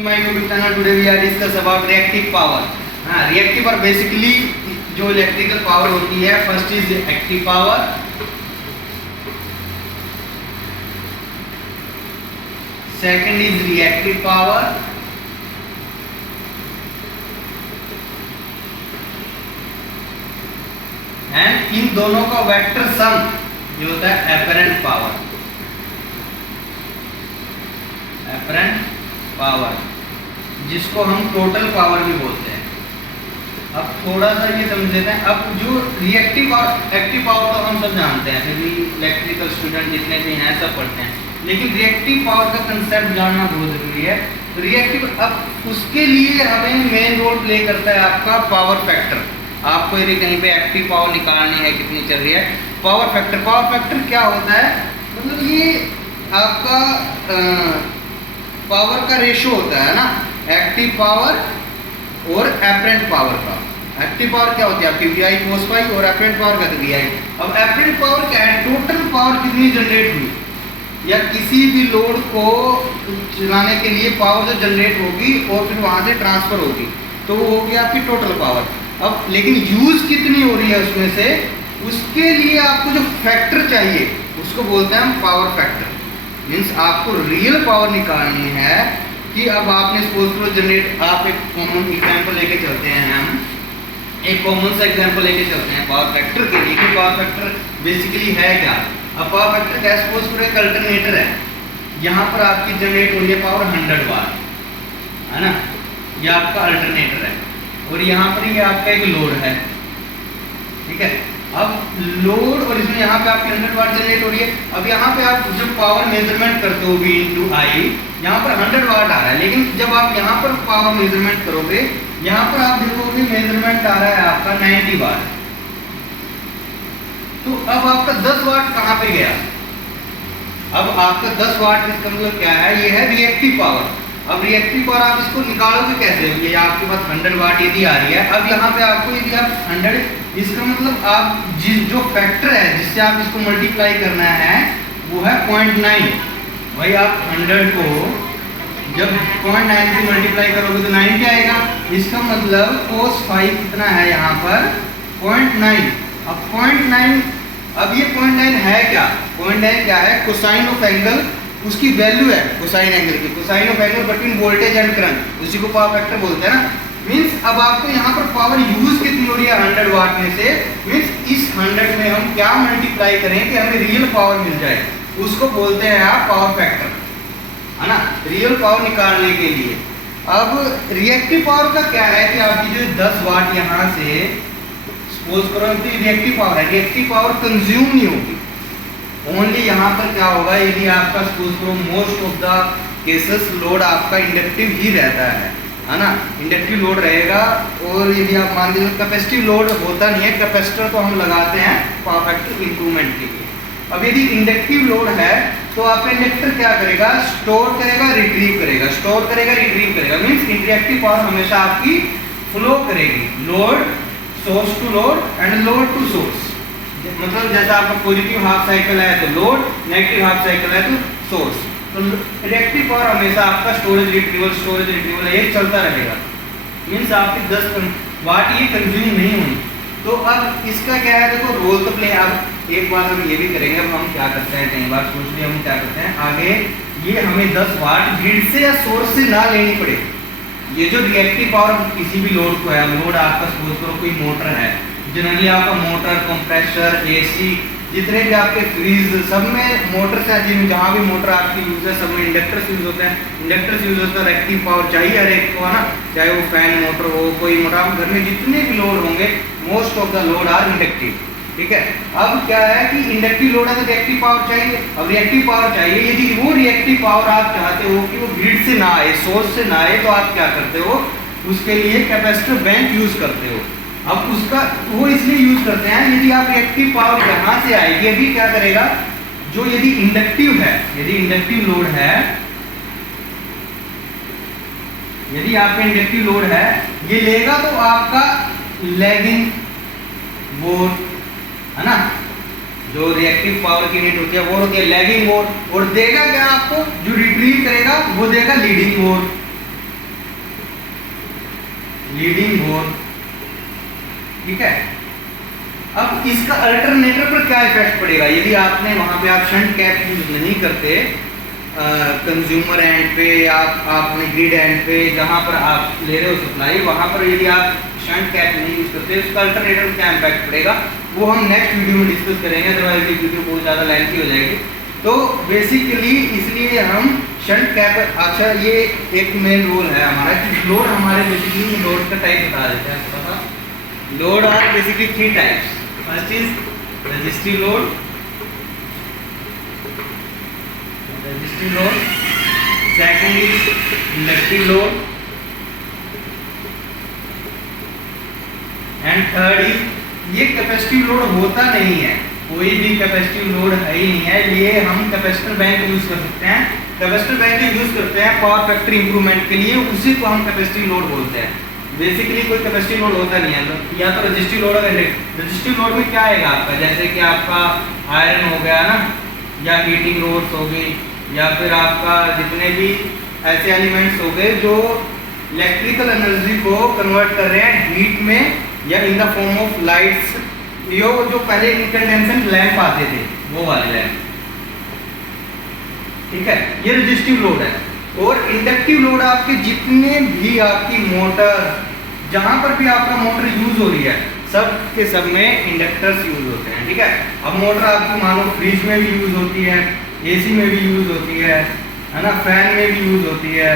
My YouTube channel, today we are discuss about reactive power. हाँ, reactive और basically जो electrical power होती है, first is active power, second is reactive power, and in दोनों का vector sum जो होता है एपरेंट पावर। एपरेंट पावर जिसको हम टोटल पावर भी बोलते हैं। अब थोड़ा सा ये समझ लेते हैं। अब जो रिएक्टिव और एक्टिव पावर तो हम सब जानते हैं, फिर भी इलेक्ट्रिकल स्टूडेंट जितने भी हैं सब पढ़ते हैं, लेकिन रिएक्टिव पावर का कंसेप्ट जानना बहुत जरूरी है। तो रिएक्टिव, अब उसके लिए हमें मेन रोल प्ले करता है आपका पावर फैक्टर। आपको यदि कहीं पे एक्टिव पावर निकालनी है कितनी चल रही है, पावर फैक्टर। पावर फैक्टर क्या होता है, मतलब ये आपका पावर का रेशो होता है ना, एक्टिव पावर और एपरेंट पावर का। एक्टिव पावर क्या होती है आपकी VI cos phi और एपरेंट पावर का VI। अब एपरेंट पावर क्या है, टोटल पावर कितनी जनरेट हुई, या किसी भी लोड को चलाने के लिए पावर जो जनरेट होगी और फिर वहां से ट्रांसफर होगी, तो वो होगी आपकी टोटल पावर। अब लेकिन यूज कितनी हो रही है उसमें से, उसके लिए आपको जो फैक्टर चाहिए उसको बोलते हैं हम पावर फैक्टर। मीन्स आपको रियल पावर निकालनी है कि अब आपने सपोज करो जनरेट, आप एक कॉमन एग्जांपल लेके चलते हैं, हम एक कॉमन सा एग्जांपल लेके चलते हैं पावर फैक्टर के लिए कि पावर फैक्टर बेसिकली है क्या। अब पावर फैक्टर क्या, सपोज करो एक अल्टरनेटर है, यहाँ पर आपकी जनरेट हो रही है पावर 100 वाट, है ना, ये आपका अल्टरनेटर है, और यहाँ पर ये आपका एक लोड है, ठीक है। अब लोड और इसमें यहाँ पे आपकी 100 वाट जनरेट हो रही है। अब यहाँ पे आप जब पावर मेजरमेंट करते हो V × I, यहाँ पर 100 वाट आ रहा है, लेकिन जब आप यहाँ पर पावर मेजरमेंट करोगे, यहाँ पर आप देखोगे मेजरमेंट आ रहा है आपका 90 वाट। तो अब आपका 10 वाट कहाँ पे गया, अब आपका 10 वाट इसका मतलब क्या है, ये है रिएक्टिव पावर। अब रिएक्टिव पावर आप इसको निकालोगे कैसे, ये आपके पास 100 वाट यदि आ रही है, अब यहाँ पे आपको यदि आप 100, इसका मतलब आप जो फैक्टर है जिससे आप इसको मल्टीप्लाई करना है वो है 0.9। भाई आप 100 को जब 0.9 से मल्टीप्लाई करोगे तो 90 आएगा, इसका मतलब cos phi कितना है यहाँ पर 0.9। अब 0.9, अब ये 0.9 है क्या, 0.9 क्या है, कोसाइन ऑफ एंगल, उसकी वैल्यू है कोसाइन एंगल की, cosine of angle between voltage and current, उसी को पावर फैक्टर बोलते हैं ना। मींस अब आपको यहाँ पर पावर यूज कितनी हो रही है 100 वाट में से, मींस इस 100 में हम क्या मल्टीप्लाई करें कि हमें रियल पावर मिल जाए, उसको बोलते हैं आप पावर फैक्टर, है ना, रियल पावर निकालने के लिए। अब रिएक्टिव पावर का क्या है कि आपकी जो 10 वाट यहाँ से सपोज करो कि रिएक्टिव पावर है, रिएक्टिव पावर कंज्यूम नहीं होगी, ओनली यहाँ पर क्या होगा, यदि आपका सपोज करो most of the cases load आपका इंडक्टिव ही रहता है ना, इंडक्टिव लोड रहेगा। और यदि आप मान लीजिए कैपेसिटिव लोड होता नहीं है, कैपेसिटर तो हम लगाते हैं पावर फैक्टर इंप्रूवमेंट के लिए। अब यदि इंडक्टिव लोड है तो आपका इंडक्टर क्या करेगा, स्टोर करेगा रिट्रीव करेगा, स्टोर करेगा रिट्रीव करेगा। मीन्स रिएक्टिव पावर हमेशा आपकी फ्लो करेगी, load source to load and load to source. मतलब जैसा आपका पॉजिटिव हाफ साइकिल है तो लोड, नेगेटिव हाफ साइकिल है तो सोर्स। तो रिएक्टिव पावर हमेशा आपका स्टोरेज रिट्रीवल ये चलता रहेगा। मीन्स आपकी 10 वाट ये कंज्यूम नहीं होगी। तो अब इसका क्या है, देखो रोल तो प्ले। अब एक बार हम ये भी करेंगे, अब हम क्या करते हैं, कई बार सोच लिया हम क्या करते हैं आगे, ये हमें 10 वाट ग्रिड से या सोर्स से ना लेनी पड़े। ये जो रिएक्टिव पावर किसी भी लोड को है, लोड आपका सपोज करो कोई मोटर है, जनरली आपका मोटर, कंप्रेसर, AC, जितने भी आपके फ्रीज, सब में मोटर से जहाँ भी मोटर आपकी यूज है सब में इंडक्टर्स यूज होते हैं। इंडक्टर्स यूज होता है, रिएक्टिव पावर चाहिए हर एक को, है ना, चाहे वो फैन मोटर हो, कोई मोटर, आप घर में जितने भी लोड होंगे most of the load are inductive, ठीक है। अब क्या है कि इंडक्टिव लोड है तो रिएक्टिव पावर चाहिए। अब रिएक्टिव पावर चाहिए, यदि वो रिएक्टिव पावर आप चाहते हो कि वो ग्रिड से ना आए, सोर्स से ना आए, तो आप क्या करते हो, उसके लिए कैपेसिटर बैंक यूज करते हो। अब उसका वो इसलिए यूज करते हैं, यदि आप रिएक्टिव पावर यहाँ से आएगी, अभी क्या करेगा, जो यदि इंडक्टिव है, यदि इंडक्टिव लोड है, यदि आपका इंडक्टिव लोड है, ये लेगा तो आपका लैगिंग वोट, है ना, जो रिएक्टिव पावर की यूनिट होती है वो होती है लैगिंग वोट, और देगा क्या आपको, जो रिट्रीव करेगा वो देगा लीडिंग वोट। लीडिंग बोर, ठीक है। अब इसका अल्टरनेटर पर क्या इफेक्ट पड़ेगा यदि आपने वहां पे आप शंट कैप यूज नहीं करते, कंज्यूमर एंड पे या आपने ग्रिड एंड पे जहां पर आप ले रहे हो सप्लाई, वहां पर यदि आप शंट कैप नहीं यूज करते, उसका अल्टरनेटर में क्या इम्पैक्ट पड़ेगा वो हम नेक्स्ट वीडियो में डिस्कस करेंगे, अदरवाइज ये वीडियो बहुत ज़्यादा लेंथी हो जाएगी। तो बेसिकली इसलिए हम शंट कैप, अच्छा ये एक मेन रोल है हमारा कि लोड हमारे बेसिकली लोड का टाइप बता देते हैं थोड़ा सा। Load are basically 3 types. First is resistive load, second is inductive load and third is, ये कैपेसिटिव लोड होता नहीं है, कोई भी कैपेसिटिव लोड है ही नहीं है, ये हम कैपेसिटर बैंक यूज कर सकते हैं। कैपेसिटर बैंक यूज करते हैं पावर फैक्टर इंप्रूवमेंट के लिए, उसी को हम कैपेसिटिव लोड बोलते हैं। बेसिकली कोई कैपेसिटिव लोड होता नहीं है, या तो रजिस्टिव लोड है। रजिस्टिव लोड में क्या आएगा आपका, जैसे कि आपका आयरन हो गया ना, या हीटिंग रोड्स हो गई, या फिर आपका जितने भी ऐसे एलिमेंट्स हो गए जो इलेक्ट्रिकल एनर्जी को कन्वर्ट कर रहे हैं हीट में या in the form of lights. यो जो पहले इनकैंडेसेंट लैंप आते थे वो वाले लैंप, ठीक है, ये रजिस्टिव लोड है। और इंडक्टिव लोड आपके जितने भी आपकी मोटर, जहां पर भी आपका मोटर यूज हो रही है, सब के सब में इंडक्टर्स यूज होते हैं, ठीक है। अब मोटर आपकी मान लो फ्रिज में भी यूज होती है, एसी में भी यूज होती है ना, फैन में भी यूज होती है।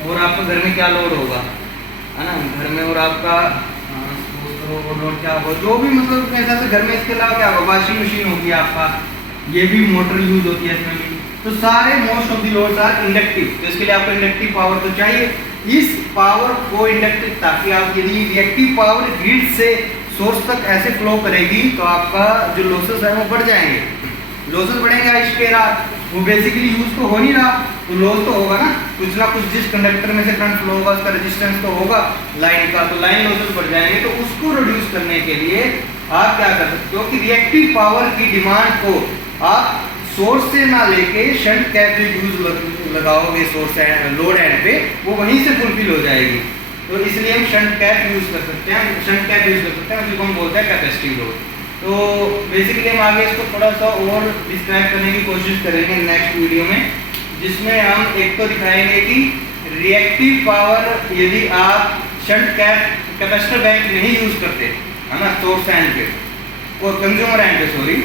और आपके घर में क्या लोड होगा, है ना, घर में और आपका लोड क्या होगा, जो भी मतलब ऐसा से घर में, इसके अलावा क्या होगा, वॉशिंग मशीन होगी आपका, ये भी मोटर यूज होती है इसमें भी। तो सारे most of the loads are inductive, तो इसके लिए आपको इंडक्टिव पावर तो चाहिए। इस पावर को इंडक्टिव, ताकि आप यदि रिएक्टिव पावर ग्रिड से सोर्स तक ऐसे फ्लो करेगी तो आपका जो लॉसेस है वो बढ़ जाएंगे। लॉसेस बढ़ेंगे इसके, वो बेसिकली यूज तो हो नहीं रहा, तो लॉस तो होगा ना कुछ जिस कंडक्टर में से करंट फ्लो होगा उसका रेजिस्टेंस तो होगा लाइन का, तो लाइन लॉसेस बढ़ जाएंगे। तो उसको रिड्यूस करने के लिए आप क्या कर सकते हो कि रिएक्टिव पावर की डिमांड को आप सोर्स से ना लेके शंट कैप जो यूज लगाओगे सोर्स लोड एंड पे, वो वहीं से फुलफिल हो जाएगी। तो इसलिए हम शंट कैप यूज कर सकते हैं, शंट कैप यूज कर सकते हैं, जिसको हम बोलते हैं कैपेसिटिव लोड। तो बेसिकली हम आगे इसको थोड़ा सा और डिस्क्राइब करने की कोशिश करेंगे नेक्स्ट वीडियो में, जिसमें हम एक तो दिखाएंगे कि रिएक्टिव पावर यदि आप शंट कैप कैपेसिटर बैंक नहीं यूज करते, है ना, सोर्स एंड पे और कंज्यूमर एंड पे सॉरी,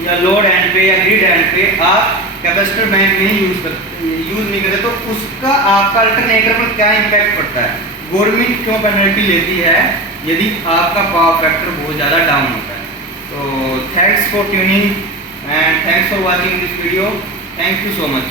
या लोड एंड पे या ग्रिड एंड पे आप कैपेसिटर बैंक नहीं यूज नहीं करते, तो उसका आपका अल्टरनेटर पर क्या इम्पैक्ट पड़ता है, गवर्नमेंट क्यों पेनल्टी लेती है यदि आपका पावर फैक्टर बहुत ज़्यादा डाउन होता है। तो thanks for tuning and thanks for watching this video, thank you so much.